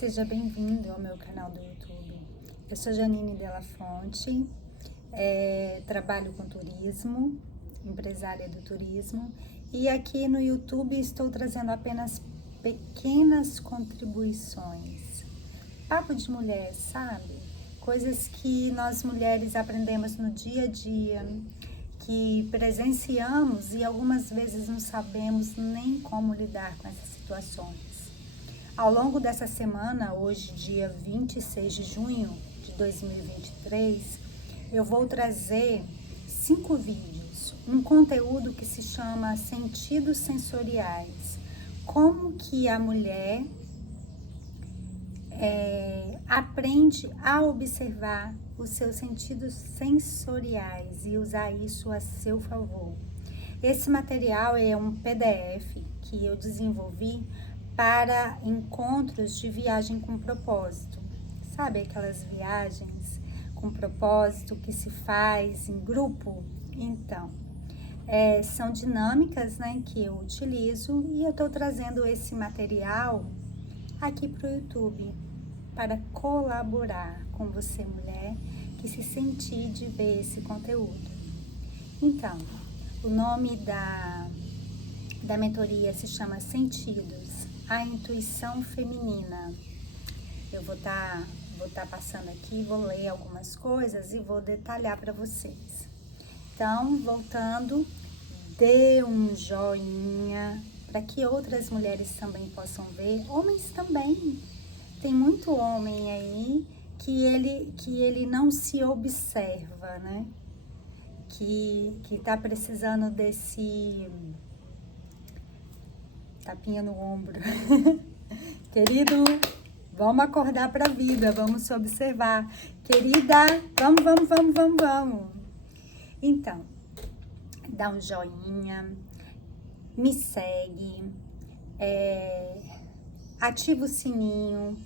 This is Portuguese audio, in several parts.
Seja bem-vindo ao meu canal do YouTube. Eu sou Janine Della Fonte, trabalho com turismo, empresária do turismo, e aqui no YouTube estou trazendo apenas pequenas contribuições. Papo de mulher, sabe? Coisas que nós mulheres aprendemos no dia a dia, que presenciamos e algumas vezes não sabemos nem como lidar com essas situações. Ao longo dessa semana, hoje, dia 26 de junho de 2023, eu vou trazer 5 vídeos, um conteúdo que se chama Sentidos Sensoriais. Como que a mulher aprende a observar os seus sentidos sensoriais e usar isso a seu favor. Esse material é um PDF que eu desenvolvi para encontros de viagem com propósito. Sabe aquelas viagens com propósito que se faz em grupo? Então, são dinâmicas, né, que eu utilizo e eu estou trazendo esse material aqui para o YouTube para colaborar com você, mulher, que se sentir de ver esse conteúdo. Então, o nome da mentoria se chama Sentidos, a intuição feminina. Eu vou tá passando aqui, vou ler algumas coisas e vou detalhar para vocês. Então, voltando, dê um joinha para que outras mulheres também possam ver, homens também. Tem muito homem aí que ele não se observa, né? Que tá precisando desse tapinha no ombro. Querido, vamos acordar para a vida, vamos se observar. Querida, vamos. Então, dá um joinha, me segue, ativa o sininho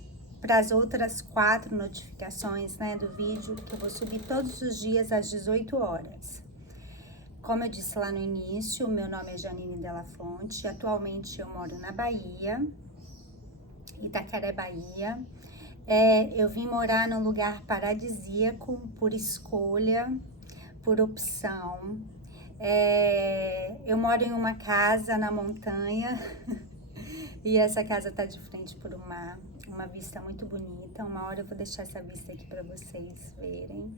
para as outras 4 notificações, né, do vídeo que eu vou subir todos os dias às 18 horas. Como eu disse lá no início, meu nome é Janine Della Fonte, atualmente eu moro na Bahia, Itaquera, Bahia. Eu vim morar num lugar paradisíaco por escolha, por opção. Eu moro em uma casa na montanha e essa casa tá de frente por uma vista muito bonita. Uma hora eu vou deixar essa vista aqui para vocês verem.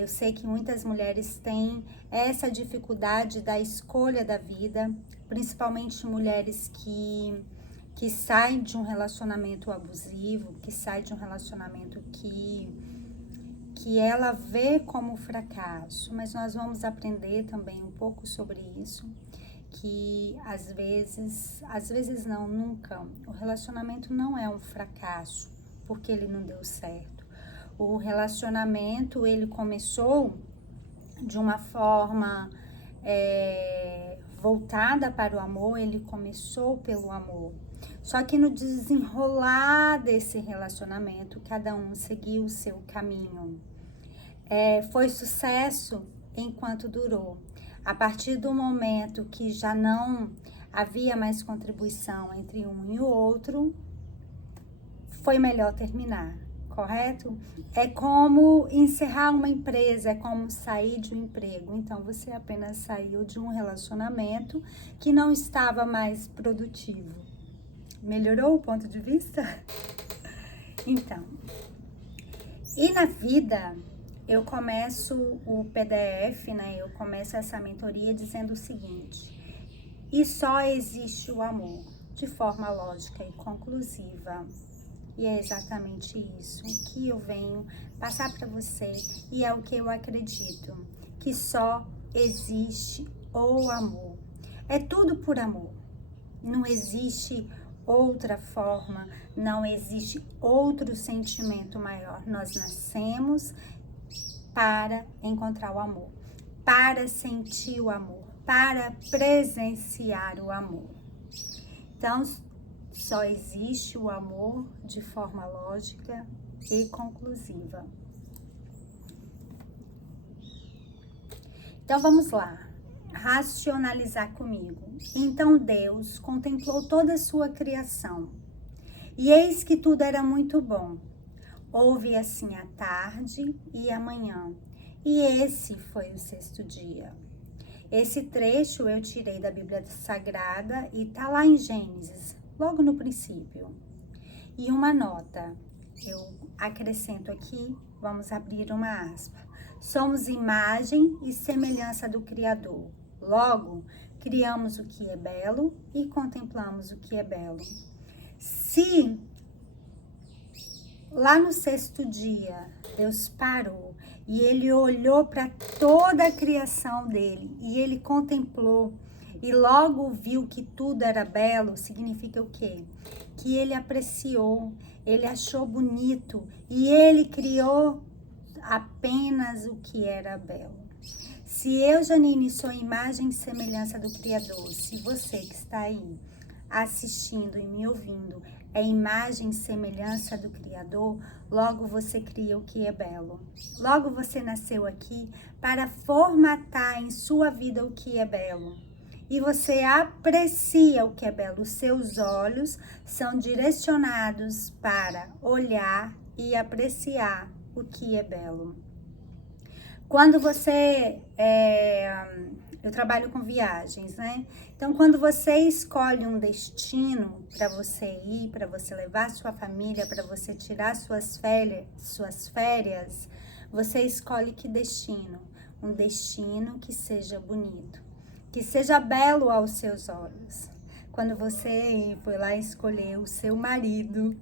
Eu sei que muitas mulheres têm essa dificuldade da escolha da vida, principalmente mulheres que saem de um relacionamento abusivo, que saem de um relacionamento que ela vê como fracasso, mas nós vamos aprender também um pouco sobre isso, que às vezes não, nunca, o relacionamento não é um fracasso porque ele não deu certo. O relacionamento, ele começou de uma forma voltada para o amor, ele começou pelo amor. Só que no desenrolar desse relacionamento, cada um seguiu o seu caminho. Foi sucesso enquanto durou. A partir do momento que já não havia mais contribuição entre um e o outro, foi melhor terminar. Correto? É como encerrar uma empresa, é como sair de um emprego. Então, você apenas saiu de um relacionamento que não estava mais produtivo. Melhorou o ponto de vista? Então, e na vida, eu começo o PDF, né? Eu começo essa mentoria dizendo o seguinte: e só existe o amor, de forma lógica e conclusiva. E é exatamente isso que eu venho passar para você e é o que eu acredito, que só existe o amor. É tudo por amor. Não existe outra forma, não existe outro sentimento maior. Nós nascemos para encontrar o amor, para sentir o amor, para presenciar o amor. Então, só existe o amor de forma lógica e conclusiva. Então, vamos lá. Racionalizar comigo. Então, Deus contemplou toda a sua criação E eis que tudo era muito bom. Houve assim a tarde e a manhã. E esse foi o sexto dia. Esse trecho eu tirei da Bíblia Sagrada e tá lá em Gênesis, logo no princípio. E uma nota, eu acrescento aqui, vamos abrir uma aspa. Somos imagem e semelhança do Criador. Logo, criamos o que é belo e contemplamos o que é belo. Se lá no sexto dia Deus parou e ele olhou para toda a criação dele e ele contemplou e logo viu que tudo era belo, significa o quê? Que ele apreciou, ele achou bonito e ele criou apenas o que era belo. Se eu, Janine, sou imagem e semelhança do Criador, se você que está aí assistindo e me ouvindo é imagem e semelhança do Criador, logo você cria o que é belo. Logo você nasceu aqui para formatar em sua vida o que é belo. E você aprecia o que é belo. Os seus olhos são direcionados para olhar e apreciar o que é belo. Quando você... eu trabalho com viagens, né? Então, quando você escolhe um destino para você ir, para você levar sua família, para você tirar suas férias, você escolhe que destino? Um destino que seja bonito, que seja belo aos seus olhos. Quando você foi lá escolher o seu marido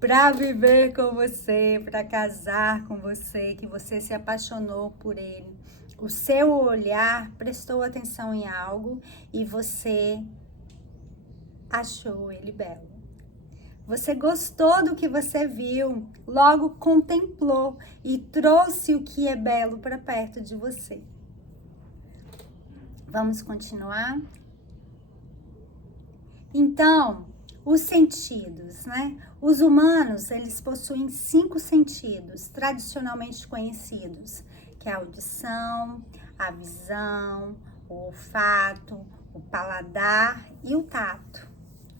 para viver com você, para casar com você, que você se apaixonou por ele, o seu olhar prestou atenção em algo e você achou ele belo. Você gostou do que você viu, logo contemplou e trouxe o que é belo para perto de você. Vamos continuar? Então, os sentidos, né? Os humanos, eles possuem 5 sentidos tradicionalmente conhecidos, que é a audição, a visão, o olfato, o paladar e o tato,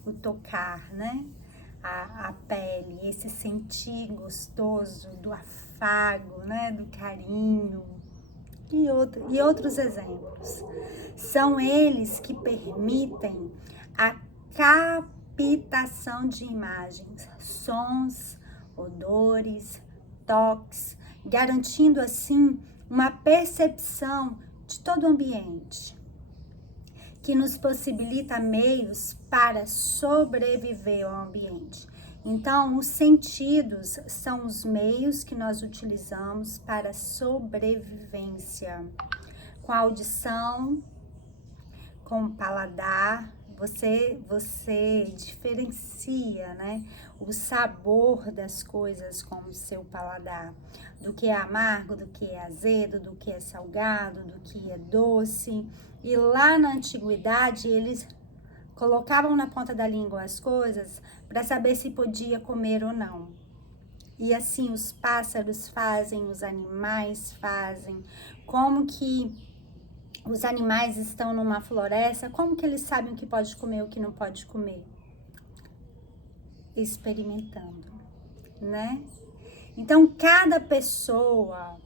o tocar, né? A pele, esse sentir gostoso do afago, né? Do carinho e outros exemplos. São eles que permitem a captação de imagens, sons, odores, toques, garantindo assim uma percepção de todo o ambiente, que nos possibilita meios para sobreviver ao ambiente. Então, os sentidos são os meios que nós utilizamos para sobrevivência. Com a audição, com o paladar, você diferencia, né, o sabor das coisas com o seu paladar, do que é amargo, do que é azedo, do que é salgado, do que é doce. E lá na antiguidade, eles colocavam na ponta da língua as coisas para saber se podia comer ou não. E assim os pássaros fazem, os animais fazem. Como que os animais estão numa floresta, como que eles sabem o que pode comer e o que não pode comer? Experimentando, né? Então, cada pessoa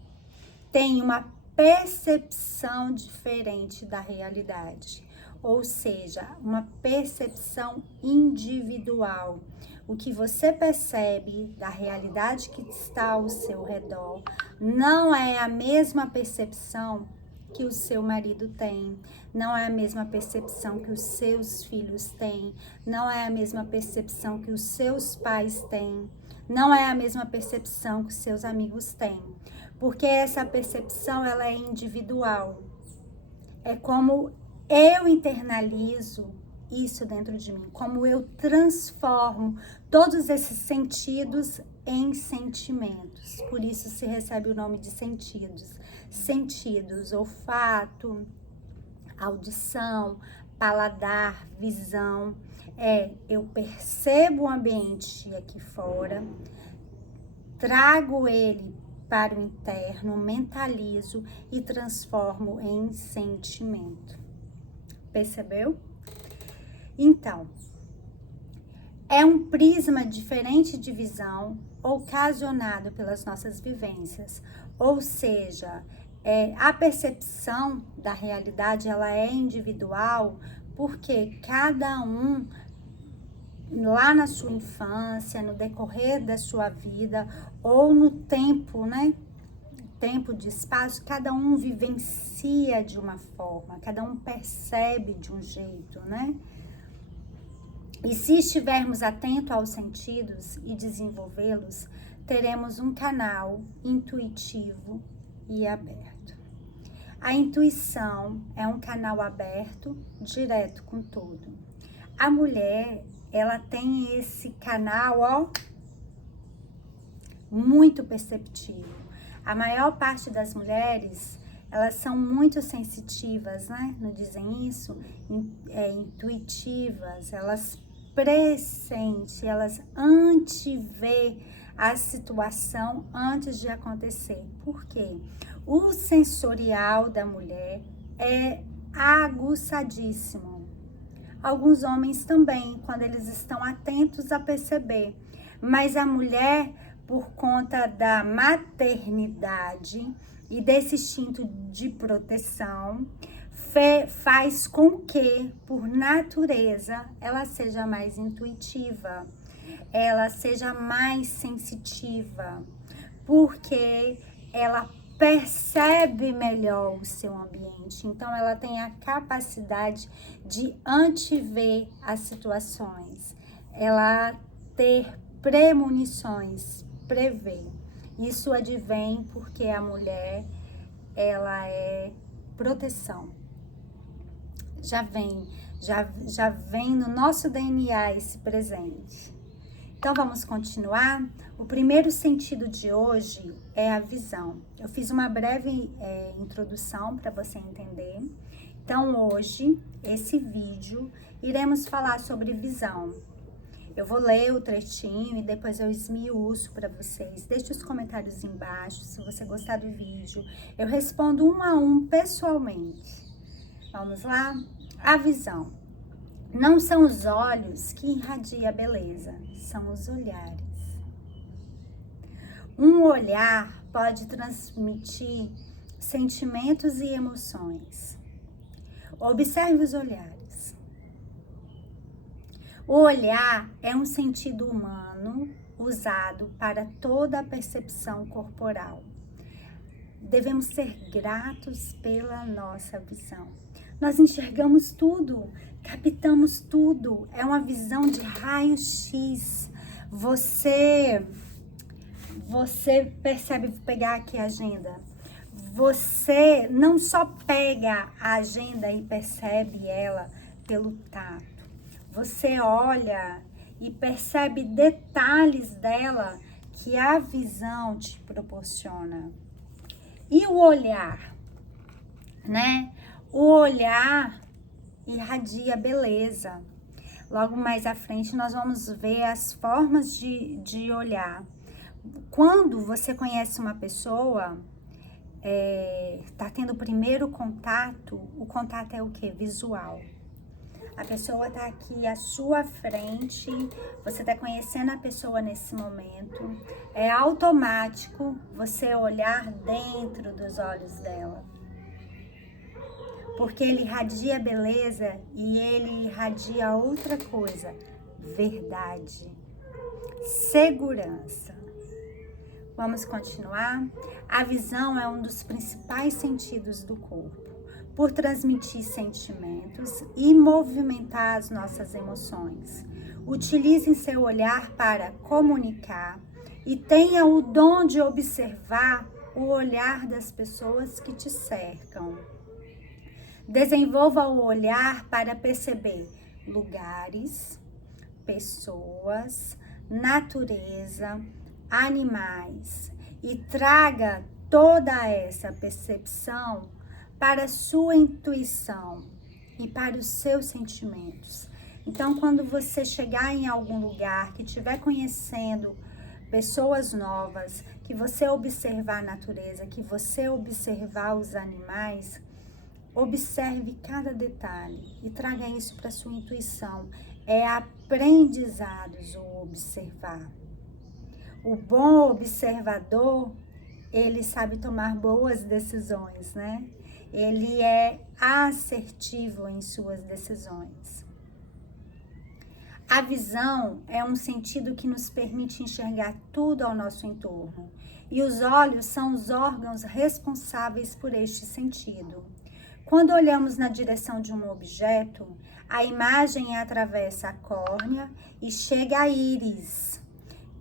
tem uma percepção diferente da realidade, ou seja, uma percepção individual. O que você percebe da realidade que está ao seu redor não é a mesma percepção que o seu marido tem, não é a mesma percepção que os seus filhos têm, não é a mesma percepção que os seus pais têm, não é a mesma percepção que os seus amigos têm, porque essa percepção ela é individual. É como eu internalizo isso dentro de mim, como eu transformo todos esses sentidos em sentimentos. Por isso se recebe o nome de sentidos. Sentidos, olfato, audição, paladar, visão. Eu percebo o ambiente aqui fora, trago ele para o interno, mentalizo e transformo em sentimento. Percebeu? Então, É um prisma diferente de visão ocasionado pelas nossas vivências, ou seja, a percepção da realidade ela é individual porque cada um lá na sua infância, no decorrer da sua vida ou no tempo, né? Tempo de espaço, cada um vivencia de uma forma, cada um percebe de um jeito, né? E se estivermos atentos aos sentidos e desenvolvê-los, teremos um canal intuitivo e aberto. A intuição é um canal aberto, direto com tudo. A mulher, ela tem esse canal, ó, muito perceptivo. A maior parte das mulheres, elas são muito sensitivas, né? Não dizem isso? Intuitivas, elas pressentem, elas antevê a situação antes de acontecer. Por quê? O sensorial da mulher é aguçadíssimo. Alguns homens também, quando eles estão atentos a perceber. Mas a mulher, por conta da maternidade e desse instinto de proteção, faz com que, por natureza, ela seja mais intuitiva, ela seja mais sensitiva, porque ela percebe melhor o seu ambiente, então ela tem a capacidade de antever as situações, ela ter premonições, prever. Isso advém porque a mulher, ela é proteção. Já vem no nosso DNA esse presente. Então, vamos continuar? O primeiro sentido de hoje é a visão. Eu fiz uma breve introdução para você entender. Então, hoje, esse vídeo, iremos falar sobre visão. Eu vou ler o trechinho e depois eu esmiuço para vocês. Deixe os comentários embaixo, se você gostar do vídeo. Eu respondo um a um pessoalmente. Vamos lá? A visão. Não são os olhos que irradiam a beleza, são os olhares. Um olhar pode transmitir sentimentos e emoções. Observe os olhares. O olhar é um sentido humano usado para toda a percepção corporal. Devemos ser gratos pela nossa visão. Nós enxergamos tudo, captamos tudo. É uma visão de raio-x. Você percebe, vou pegar aqui a agenda. Você não só pega a agenda e percebe ela pelo tato. Você olha e percebe detalhes dela que a visão te proporciona. E o olhar, né? O olhar irradia beleza. Logo mais à frente nós vamos ver as formas de olhar. Quando você conhece uma pessoa, tá tendo o primeiro contato, o contato é o quê? Visual. A pessoa tá aqui à sua frente, você tá conhecendo a pessoa nesse momento. É automático você olhar dentro dos olhos dela. Porque ele irradia beleza e ele irradia outra coisa, verdade, segurança. Vamos continuar? A visão é um dos principais sentidos do corpo, por transmitir sentimentos e movimentar as nossas emoções. Utilize seu olhar para comunicar e tenha o dom de observar o olhar das pessoas que te cercam. Desenvolva o olhar para perceber lugares, pessoas, natureza, animais e traga toda essa percepção para a sua intuição e para os seus sentimentos. Então, quando você chegar em algum lugar, que estiver conhecendo pessoas novas, que você observar a natureza, que você observar os animais, observe cada detalhe e traga isso para sua intuição. é aprendizados o observar. O bom observador, ele sabe tomar boas decisões, né? Ele é assertivo em suas decisões. A visão é um sentido que nos permite enxergar tudo ao nosso entorno. E os olhos são os órgãos responsáveis por este sentido. Quando olhamos na direção de um objeto, a imagem atravessa a córnea e chega à íris,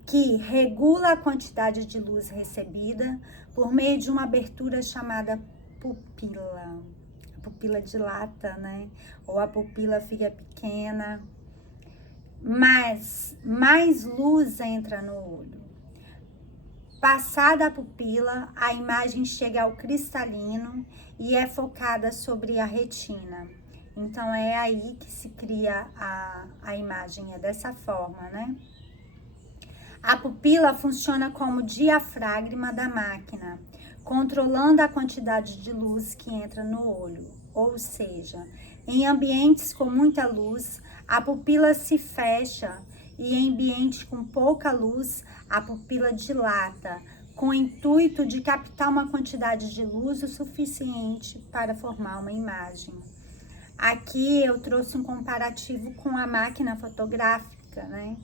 que regula a quantidade de luz recebida por meio de uma abertura chamada pupila. A pupila dilata, né? Ou a pupila fica pequena. Mas mais luz entra no olho. Passada a pupila, a imagem chega ao cristalino e é focada sobre a retina. Então, é aí que se cria a imagem, é dessa forma, né? A pupila funciona como diafragma da máquina, controlando a quantidade de luz que entra no olho. Ou seja, em ambientes com muita luz, a pupila se fecha e em ambiente com pouca luz, a pupila dilata, com o intuito de captar uma quantidade de luz o suficiente para formar uma imagem. Aqui eu trouxe um comparativo com a máquina fotográfica, né?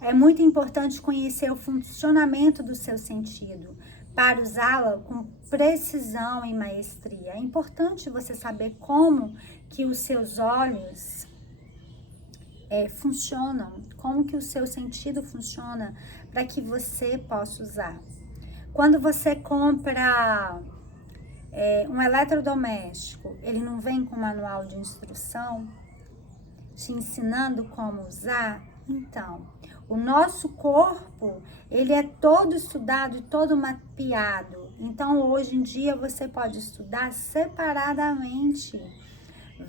É muito importante conhecer o funcionamento do seu sentido para usá-la com precisão e maestria. É importante você saber como que os seus olhos funcionam, como que o seu sentido funciona para que você possa usar. Quando você compra um eletrodoméstico, ele não vem com manual de instrução te ensinando como usar? Então, o nosso corpo, ele é todo estudado e todo mapeado. Então, hoje em dia, você pode estudar separadamente.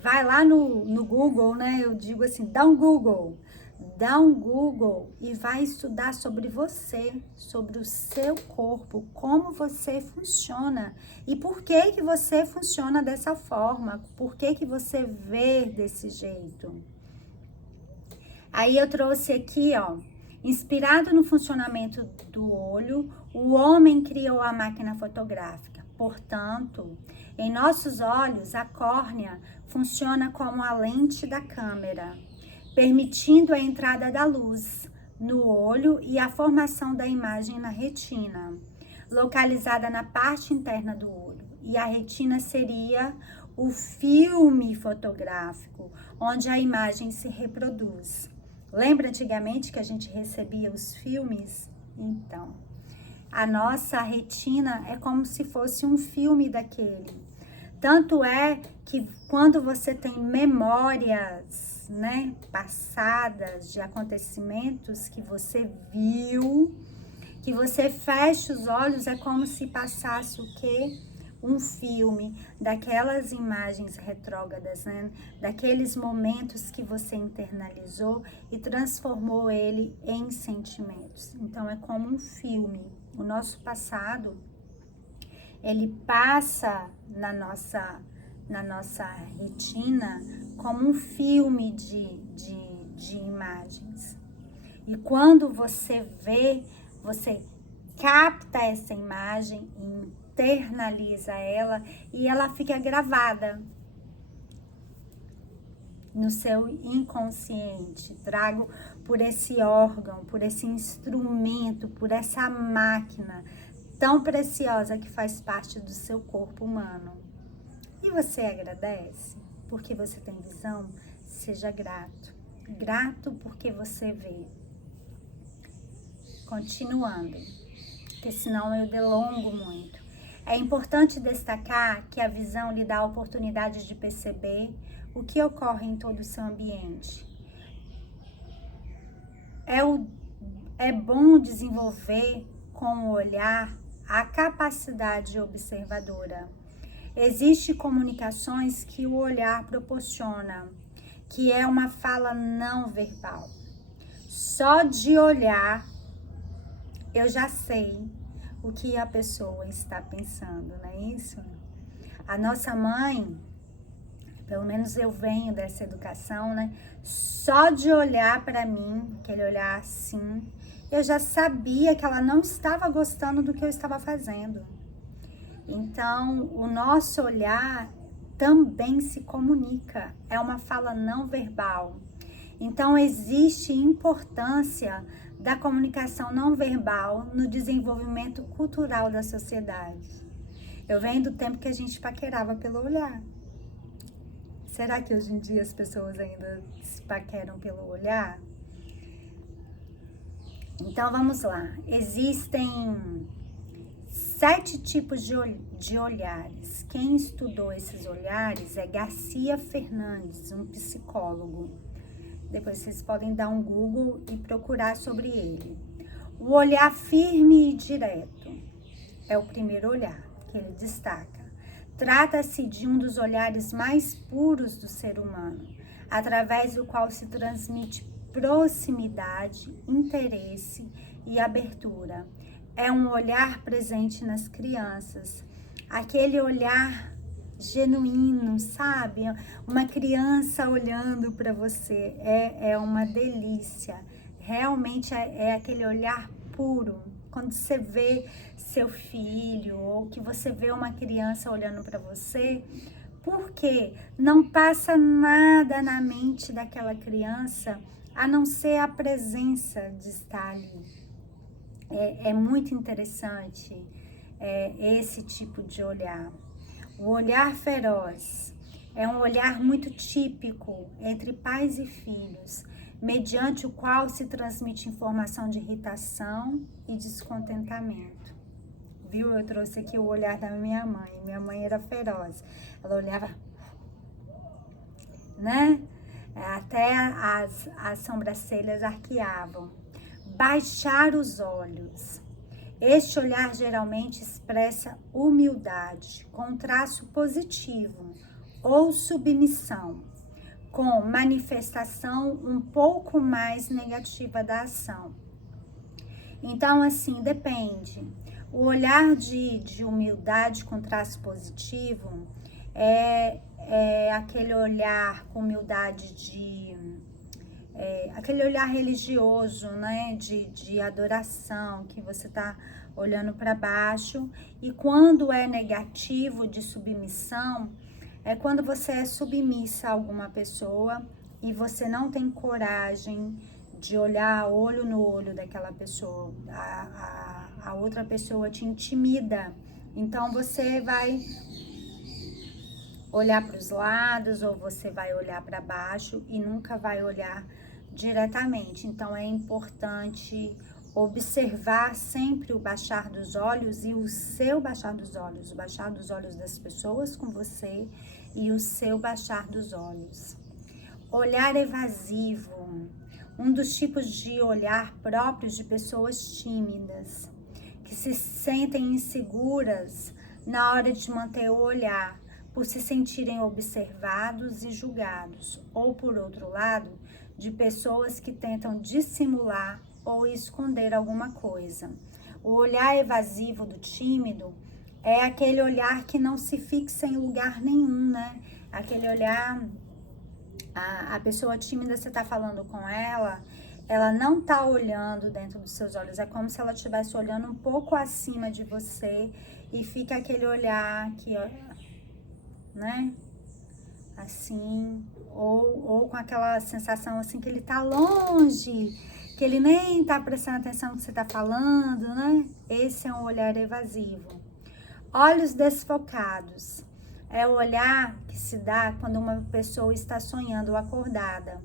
Vai lá no Google, né? Eu digo assim, dá um Google e vai estudar sobre você, sobre o seu corpo, como você funciona e por que que você funciona dessa forma, por que que você vê desse jeito. Aí eu trouxe aqui, ó, inspirado no funcionamento do olho, o homem criou a máquina fotográfica. Portanto, em nossos olhos, a córnea funciona como a lente da câmera, permitindo a entrada da luz no olho e a formação da imagem na retina, localizada na parte interna do olho. E a retina seria o filme fotográfico, onde a imagem se reproduz. Lembra antigamente que a gente recebia os filmes? Então, a nossa retina é como se fosse um filme daquele. Tanto é que quando você tem memórias, né, passadas de acontecimentos que você viu, que você fecha os olhos, é como se passasse o quê? Um filme daquelas imagens retrógradas, né? Daqueles momentos que você internalizou e transformou ele em sentimentos. Então, é como um filme. O nosso passado, ele passa na nossa retina como um filme de imagens. E quando você vê, você capta essa imagem e internaliza ela e ela fica gravada no seu inconsciente. Trago por esse órgão, por esse instrumento, por essa máquina tão preciosa que faz parte do seu corpo humano. E você agradece porque você tem visão? Seja grato. Grato porque você vê. Continuando, porque senão eu delongo muito. É importante destacar que a visão lhe dá a oportunidade de perceber o que ocorre em todo o seu ambiente. É bom desenvolver com o olhar a capacidade observadora. Existem comunicações que o olhar proporciona, que é uma fala não verbal. Só de olhar, eu já sei o que a pessoa está pensando, não é isso? A nossa mãe, Pelo menos eu venho dessa educação, né? Só de olhar para mim, aquele olhar assim, eu já sabia que ela não estava gostando do que eu estava fazendo. Então, o nosso olhar também se comunica, é uma fala não verbal. Então, existe importância da comunicação não verbal no desenvolvimento cultural da sociedade. Eu venho do tempo que a gente paquerava pelo olhar. Será que hoje em dia as pessoas ainda se paqueram pelo olhar? Então, vamos lá. Existem 7 tipos de olhares. Quem estudou esses olhares é Garcia Fernandes, um psicólogo. Depois vocês podem dar um Google e procurar sobre ele. O olhar firme e direto é o primeiro olhar que ele destaca. Trata-se de um dos olhares mais puros do ser humano, através do qual se transmite proximidade, interesse e abertura. É um olhar presente nas crianças, aquele olhar genuíno, sabe? Uma criança olhando para você é uma delícia. Realmente é aquele olhar puro. Quando você vê seu filho ou que você vê uma criança olhando para você, porque não passa nada na mente daquela criança a não ser a presença de estar ali. É muito interessante esse tipo de olhar. O olhar feroz é um olhar muito típico entre pais e filhos, mediante o qual se transmite informação de irritação e descontentamento. Viu? Eu trouxe aqui o olhar da minha mãe. Minha mãe era feroz. Ela olhava, né? Até as sobrancelhas arqueavam. Baixar os olhos. Este olhar geralmente expressa humildade, com traço positivo, ou submissão, com manifestação um pouco mais negativa da ação. Então, assim, depende. O olhar de humildade com traço positivo é aquele olhar com humildade aquele olhar religioso, né, de adoração, que você tá olhando para baixo. E quando é negativo, de submissão, é quando você é submissa a alguma pessoa e você não tem coragem de olhar olho no olho daquela pessoa. A outra pessoa te intimida, então você vai olhar para os lados ou você vai olhar para baixo e nunca vai olhar diretamente. Então é importante observar sempre o baixar dos olhos e o seu baixar dos olhos, o baixar dos olhos das pessoas com você e o seu baixar dos olhos. Olhar evasivo, um dos tipos de olhar próprios de pessoas tímidas, que se sentem inseguras na hora de manter o olhar, por se sentirem observados e julgados, ou por outro lado, de pessoas que tentam dissimular ou esconder alguma coisa. O olhar evasivo do tímido é aquele olhar que não se fixa em lugar nenhum, né? Aquele olhar, a pessoa tímida, você tá falando com ela não tá olhando dentro dos seus olhos, é como se ela estivesse olhando um pouco acima de você e fica aquele olhar que, né? Assim, ou com aquela sensação assim que ele tá longe, que ele nem tá prestando atenção no que você tá falando, né? Esse é um olhar evasivo. Olhos desfocados é o olhar que se dá quando uma pessoa está sonhando ou acordada,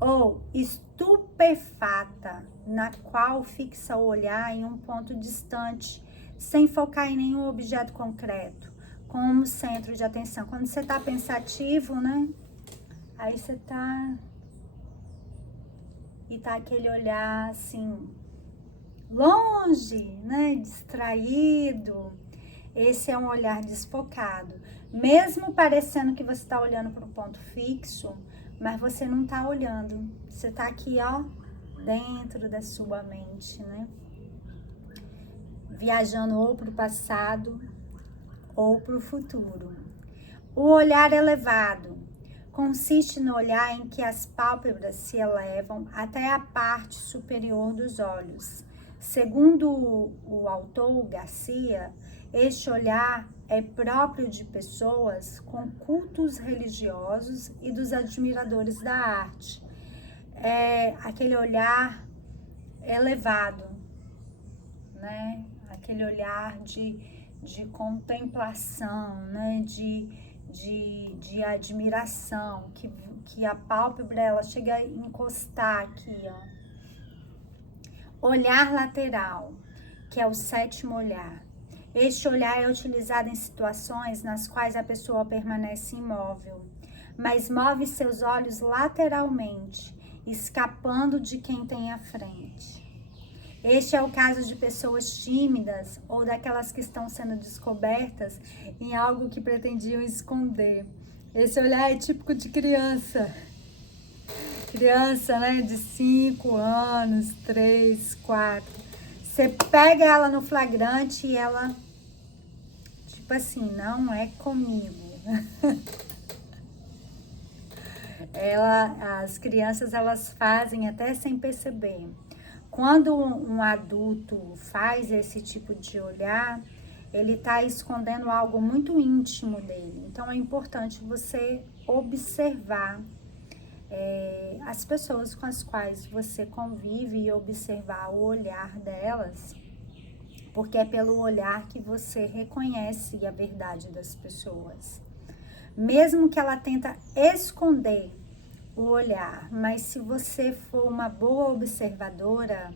ou estupefata, na qual fixa o olhar em um ponto distante, sem focar em nenhum objeto concreto, como centro de atenção. Quando você tá pensativo, né? Aí você tá... E tá aquele olhar, assim, longe, né? Distraído. Esse é um olhar desfocado. Mesmo parecendo que você tá olhando para o ponto fixo, mas você não tá olhando. Você tá aqui, ó, dentro da sua mente, né? Viajando ou para o passado ou para o futuro. O olhar elevado consiste no olhar em que as pálpebras se elevam até a parte superior dos olhos. Segundo o autor Garcia, este olhar é próprio de pessoas com cultos religiosos e dos admiradores da arte. É aquele olhar elevado, né? Aquele olhar de contemplação, né? De admiração, que a pálpebra ela chega a encostar aqui, ó. Olhar lateral, que é o sétimo olhar. Este olhar é utilizado em situações nas quais a pessoa permanece imóvel, mas move seus olhos lateralmente, escapando de quem tem à frente. Este é o caso de pessoas tímidas ou daquelas que estão sendo descobertas em algo que pretendiam esconder. Esse olhar é típico de criança. Criança, né, de 5 anos, 3, 4. Você pega ela no flagrante e ela, tipo assim, não é comigo. As crianças, elas fazem até sem perceber. Quando um adulto faz esse tipo de olhar, ele está escondendo algo muito íntimo dele. Então, é importante você observar as pessoas com as quais você convive e observar o olhar delas, porque é pelo olhar que você reconhece a verdade das pessoas. Mesmo que ela tenta esconder o olhar, mas se você for uma boa observadora,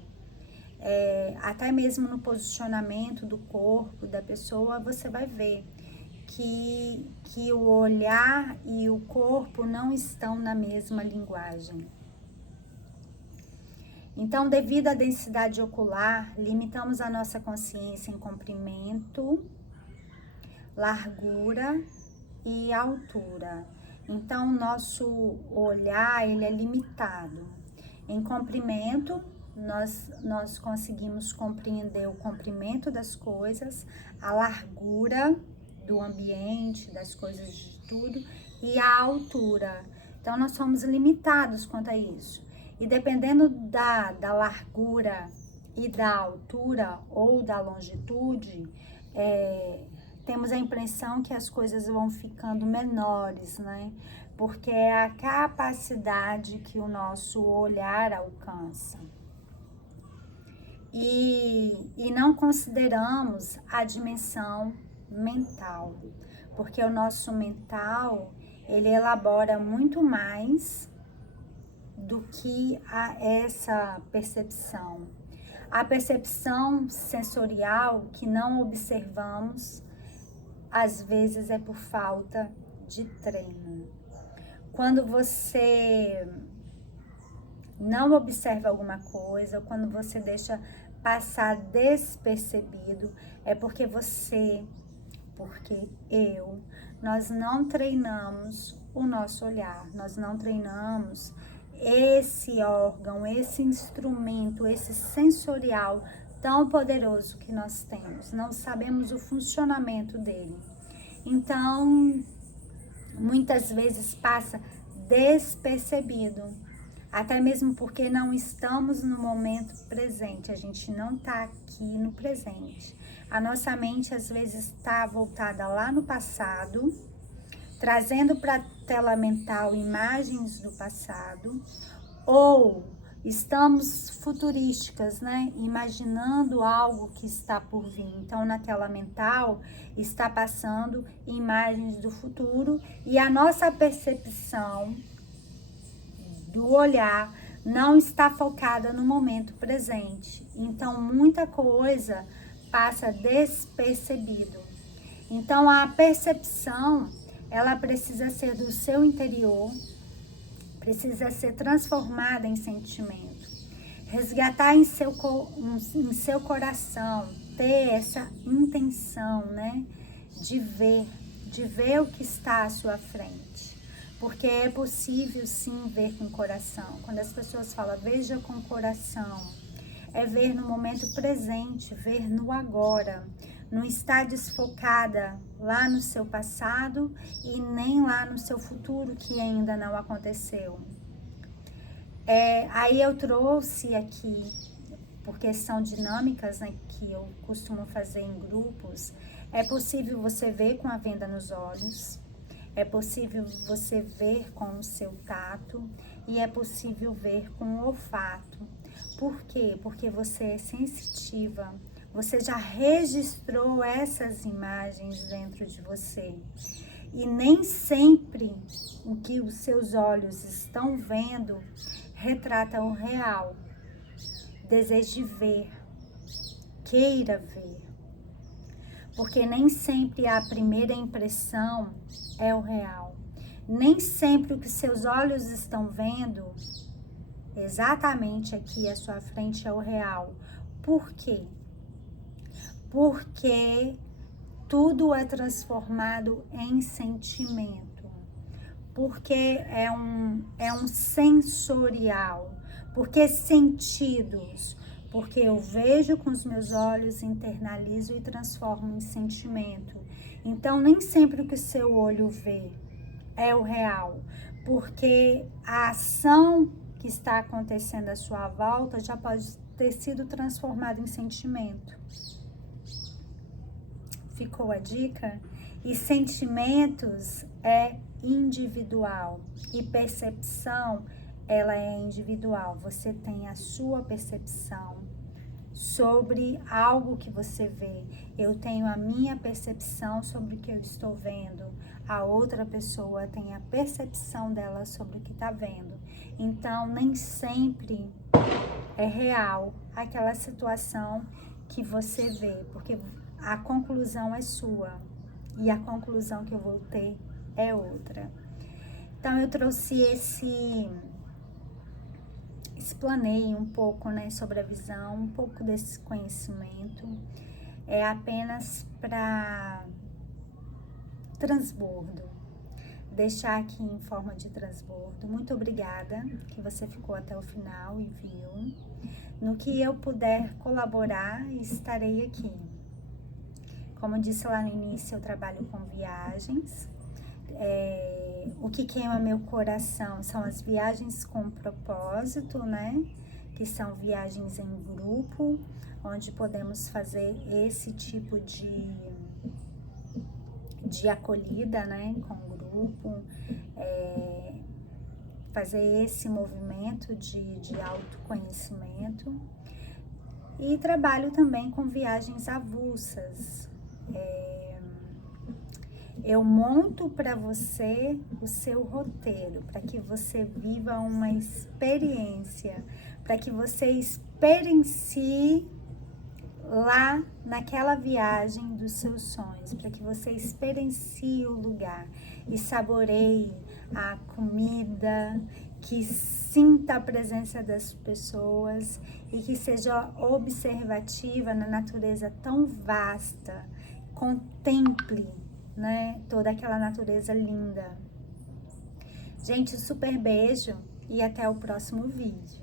até mesmo no posicionamento do corpo da pessoa, você vai ver que o olhar e o corpo não estão na mesma linguagem. Então, devido à densidade ocular, limitamos a nossa consciência em comprimento, largura e altura. Então, nosso olhar, ele é limitado. Em comprimento, nós conseguimos compreender o comprimento das coisas, a largura do ambiente, das coisas, de tudo, e a altura. Então, nós somos limitados quanto a isso. E dependendo da largura e da altura ou da longitude, temos a impressão que as coisas vão ficando menores, né? Porque é a capacidade que o nosso olhar alcança. E não consideramos a dimensão mental, porque o nosso mental, ele elabora muito mais do que essa percepção. A percepção sensorial que não observamos, às vezes é por falta de treino. Quando você não observa alguma coisa, quando você deixa passar despercebido, é porque nós não treinamos o nosso olhar, nós não treinamos esse órgão, esse instrumento, esse sensorial tão poderoso que nós temos, não sabemos o funcionamento dele. Então, muitas vezes passa despercebido, até mesmo porque não estamos no momento presente, a gente não está aqui no presente. A nossa mente às vezes está voltada lá no passado, trazendo para a tela mental imagens do passado, ou estamos futurísticas, né? Imaginando algo que está por vir. Então, na tela mental está passando imagens do futuro e a nossa percepção do olhar não está focada no momento presente. Então, muita coisa passa despercebido. Então, a percepção, ela precisa ser do seu interior, precisa ser transformada em sentimento. Resgatar em seu coração, ter essa intenção, né, de ver o que está à sua frente. Porque é possível sim ver com o coração. Quando as pessoas falam, veja com o coração, é ver no momento presente, ver no agora. não está desfocada lá no seu passado e nem lá no seu futuro que ainda não aconteceu. Aí eu trouxe aqui, porque são dinâmicas, né, que eu costumo fazer em grupos. É possível você ver com a venda nos olhos, é possível você ver com o seu tato e é possível ver com o olfato. Por quê? Porque você é sensitiva, você já registrou essas imagens dentro de você. E nem sempre o que os seus olhos estão vendo retrata o real. Deseje ver, queira ver. Porque nem sempre a primeira impressão é o real. Nem sempre o que seus olhos estão vendo exatamente aqui à sua frente é o real. Por quê? Porque tudo é transformado em sentimento. Porque é um sensorial. Porque sentidos. Porque eu vejo com os meus olhos, internalizo e transformo em sentimento. Então, nem sempre o que o seu olho vê é o real. Porque a ação que está acontecendo à sua volta já pode ter sido transformada em sentimento. Ficou a dica? E sentimentos é individual e percepção, ela é individual. Você tem a sua percepção sobre algo que você vê. Eu tenho a minha percepção sobre o que eu estou vendo. A outra pessoa tem a percepção dela sobre o que está vendo. Então, nem sempre é real aquela situação que você vê, porque a conclusão é sua e a conclusão que eu vou ter é outra. Então, eu trouxe explanei um pouco, né, sobre a visão, um pouco desse conhecimento. É apenas para transbordo. Deixar aqui em forma de transbordo. Muito obrigada que você ficou até o final e viu. No que eu puder colaborar, estarei aqui. Como disse lá no início, eu trabalho com viagens. O que queima meu coração são as viagens com propósito, né? Que são viagens em grupo, onde podemos fazer esse tipo de acolhida, né? Com grupo, fazer esse movimento de autoconhecimento. E trabalho também com viagens avulsas. Eu monto para você o seu roteiro, para que você viva uma experiência, para que você experiencie lá naquela viagem dos seus sonhos, para que você experiencie o lugar e saboreie a comida, que sinta a presença das pessoas e que seja observativa na natureza tão vasta. Contemple, né, toda aquela natureza linda. Gente, super beijo e até o próximo vídeo.